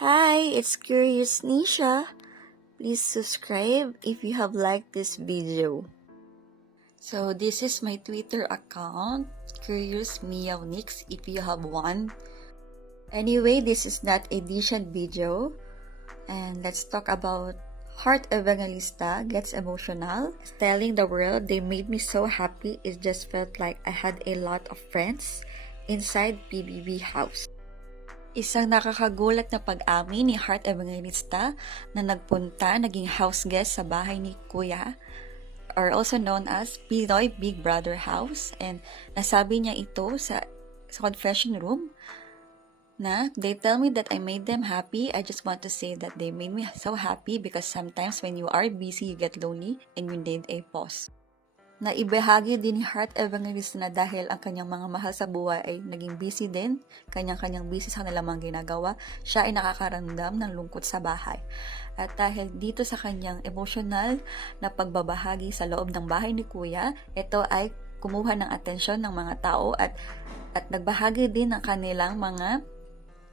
Hi, it's Curious Nisha. Please subscribe if you have liked this video. So this is my Twitter account, Curious Meow Nix, if you have one. Anyway, this is not a decent video. And let's talk about Heart Evangelista gets emotional. Telling the world they made me so happy, it just felt like I had a lot of friends inside PBB house. Isang nakakagulat na pag-amin ni Heart Evangelista na naging house guest sa bahay ni Kuya, or also known as Pinoy Big Brother House, and nasabi niya ito sa confession room na they tell me that I made them happy. I just want to say that they made me so happy because sometimes when you are busy, you get lonely and you need a pause. Naibahagi din ni Heart Evangelista na dahil ang kanyang mga mahal sa buhay ay naging busy din, kanyang busy sa kanilang mga ginagawa, siya ay nakakaramdam ng lungkot sa bahay. At dahil dito sa kanyang emotional na pagbabahagi sa loob ng bahay ni Kuya, ito ay kumuha ng atensyon ng mga tao at nagbahagi din ng kanilang mga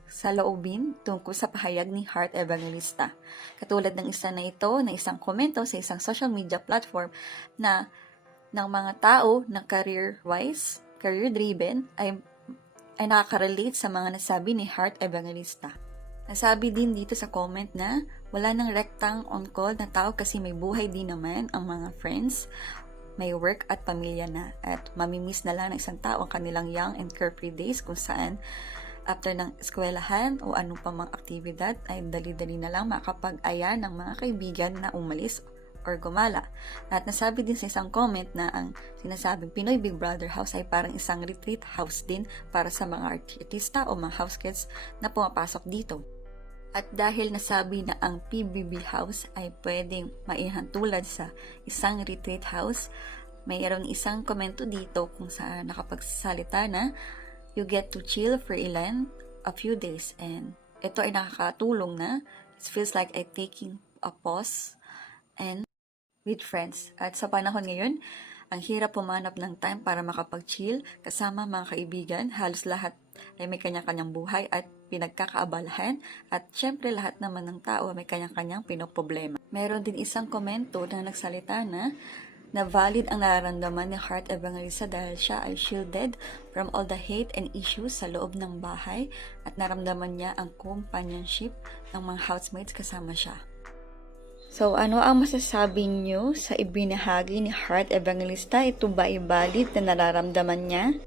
saloobin tungkol sa pahayag ni Heart Evangelista. Katulad ng isa na ito, na isang komento sa isang social media platform na ng mga tao na career-wise, career-driven, ay nakaka-relate sa mga nasabi ni Heart Evangelista. Nasabi din dito sa comment na wala nang rektang on-call na tao kasi may buhay din naman ang mga friends, may work at pamilya na, at mamimiss na lang ng isang tao ang kanilang young and carefree days kung saan after ng eskwelahan o anong pa mga aktibidad ay dali-dali na lang makapag-aya ng mga kaibigan na umalis or gumala. At nasabi din sa isang comment na ang sinasabing Pinoy Big Brother House ay parang isang retreat house din para sa mga artista o mga house kids na pumapasok dito. At dahil nasabi na ang PBB House ay pwedeng maihantulad sa isang retreat house, mayroon isang komento dito kung saan nakapagsalita na you get to chill for a few days, and ito ay nakakatulong na it feels like I taking a pause and with friends. At sa panahon ngayon, ang hirap pumanap ng time para makapag-chill kasama mga kaibigan. Halos lahat ay may kanya-kanyang buhay at pinagkakaabalahan, at syempre lahat naman ng tao may kanya-kanyang pinoproblema. Meron din isang komento na nagsalita na valid ang nararamdaman ni Heart Evangelista dahil siya ay shielded from all the hate and issues sa loob ng bahay, at naramdaman niya ang companionship ng mga housemates kasama siya. So, ano ang masasabi niyo sa ibinahagi ni Heart Evangelista? Ito ba ay valid na nararamdaman niya?